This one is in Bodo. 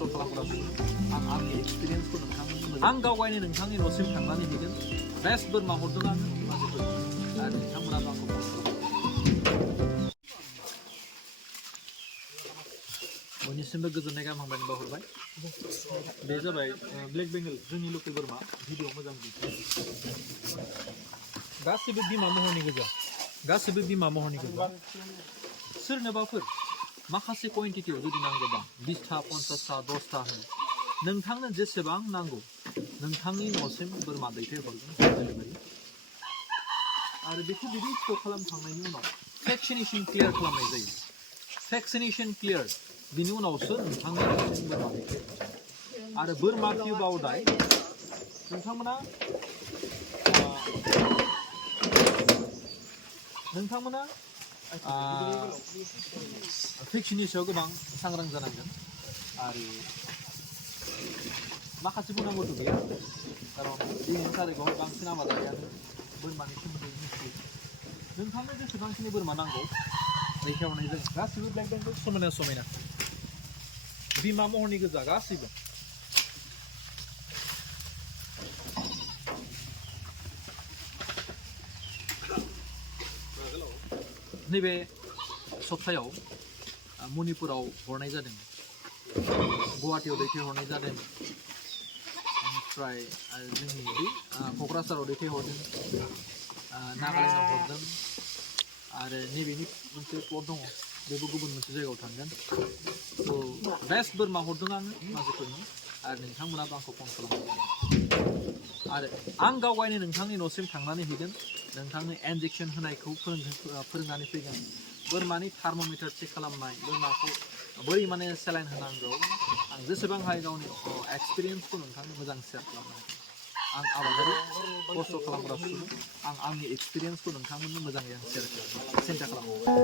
खस्थ' खालामग्रा सुबुं आं आंनि एक्सपिरियेन्सखौ नोंथांमोननो मोजां आं गावगायनो नोंथांनि न'सिम थांनानै हैगोन बेस्ट बोरमा हरदों आङो मानसिफोर आरो नोंथांमोनाबो आंखौ फन खालामगोन बयनिसिमबो गोजोननाय गाहाम हामलायनाय बावहरबाय बे जाबाय ब्लेक बेंगल जोंनि लकेल बोरमा भिडिअ मोजां गासिबो बिमा महरनि गोजा गासिबो बिमा महरनि गोजा सोरनोबाफोर माखासे क्वान्टिटियाव जुदि नांगौबा 20टा 50टा 10टा होनो नोंथांनो जेसेबां नांगौ नोंथांनि न'सिम बोरमा दैथायहरगोन डेलिभारि आरो बेखौ बिदि स्टक खालामखांनायनि उनाव भेक्सिनेसन क्लियार खालामनाय जायो भेक्सिनेसन क्लियार बिनि उनावसो नोंथांनि न'सिम बोरमा दैथायहरगोन आरो बोरमा फिबावदाय नोंथांमोना भेक्सिननि सायाव गोबां सांग्रां जानांगोन आरो माखासे बुंनांगौथ' गैया खारन दिनैनि थारिखआवहाय बांसिन आबादारियानो बोरमानि सोमोन्दै मिथियो नोंथांनो जेसेबांखिनि बोरमा नांगौ दैथायहरनाय जायो गासिबो ब्लेक बेंगल समायना समायना बिमा महरनि गोजा गासिबो नैबे सप्तायाव मणिपुराव हरनाय जादों गुवाहाटीयाव दैथायहरनाय जादों ओमफ्राय जोंनि बे क'क्राझाराव दैथायहरदों नागालेण्डआव हरदों आरो नैबेनि मोनसे प्लट दङ बेबो गुबुन मोनसे जायगायाव थांगोन थ' बेस्ट बोरमा हरदों आङो मानसिफोरनो आरो नोंथांमोनाबो आंखौ फन खालामदों आरो आं गावगायनो नोंथांनि न'सिम थांनानै हैगोन नोंथांनो इन्जेक्सन होनायखौ फोरोंनानै फैगोन बोरमानि थार्मोमिटार चेक खालामनाय बोरमाखौ बोरै माने सेलाइन होनांगौ आं जेसेबां हायो गावनि एक्सपिरियेन्सखौ नोंथांनो मोजां शेयार खालामनो हागोन आं आबादारि खस्थ' खालामग्रा सुबुं आं आंनि एक्सपिरियेन्सखौ नोंथांमोननो मोजाङै आं शेयार खालामो सिन्था खालामो